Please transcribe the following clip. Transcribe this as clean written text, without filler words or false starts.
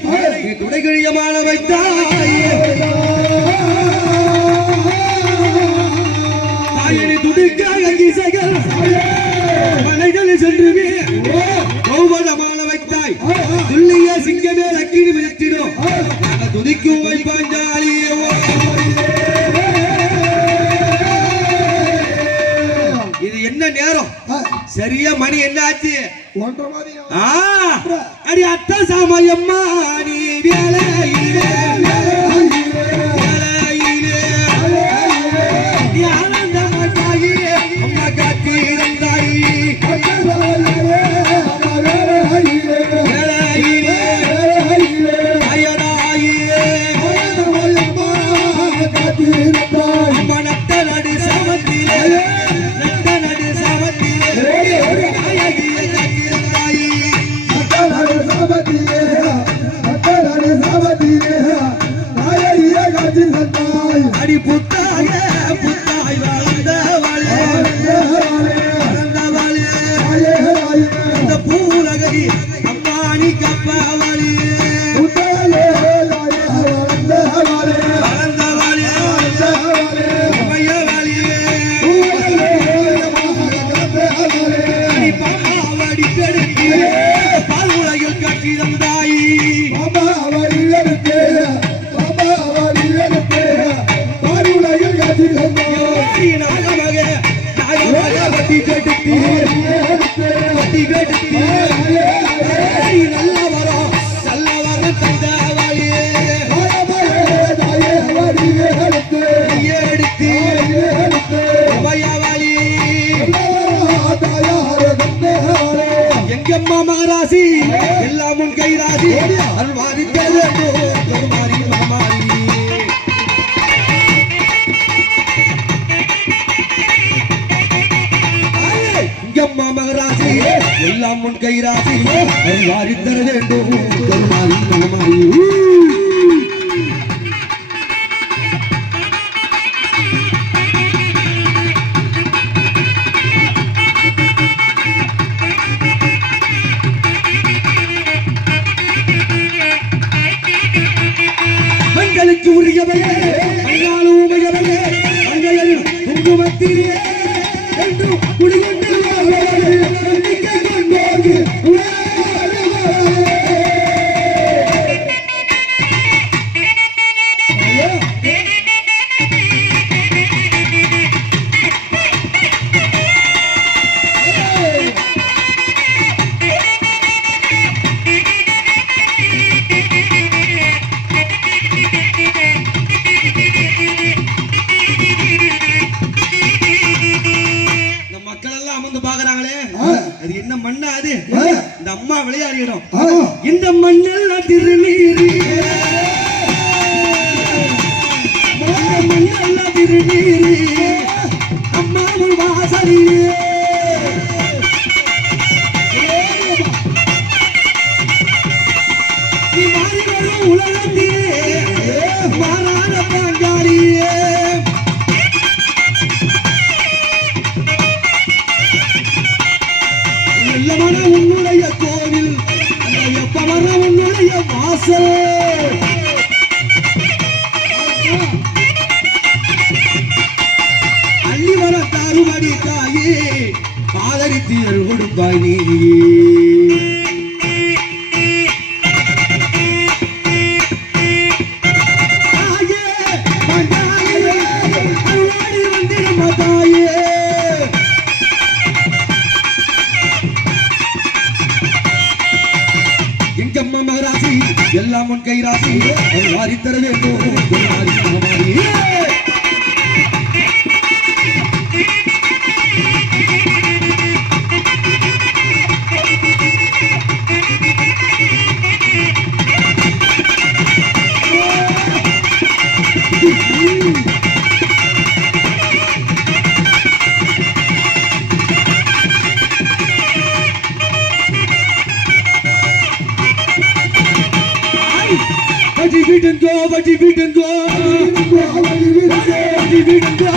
துணைகிழியமான வைத்தாய் தாயனை துடிக்காக திசைகள் மலைகள் சென்றுமே கௌபதமான வைத்தாய் துல்லிய சிங்கமே அக்கினி மிதித்திடும் துதிக்கும் வைப்பாஞ்சாலியே இது என்ன நேரம் சரியா மணி என்ன ஆச்சு அடி அத்த சாமயம்மா நீ வேலையிலே மகராசி எல்லாம் உன் கை ராசி அருள்வாரி இங்கம்மா மகராசி எல்லாம் உன் கை ராசி அருள்வாரி தர வேண்டும் கருமாரி மகமாரி உரியவளே அங்காளு உமையவளே அங்கையில் குங்குமத்திலே என்று குடிகொண்டு நம்பிக்கை கொண்டோடு இந்த அம்மா விளையாடிடும் இந்த மண்ணல்ல திருநீரி மண்ணல்ல திருநீரி அம்மாவும் வாசலியே நீ மாறி வரும் உலகத்திலே மாறாத பாஞ்சாலியே உன்னுடைய கோவில் எப்பவர உன்னுடைய வாசல் அள்ளி வர தாருமடி தாயே ஆதரித்தீர் கொடுப்பாய் நீ எல்லாம் உன் கை ராசி வாரி தர வேண்டும் What did we do?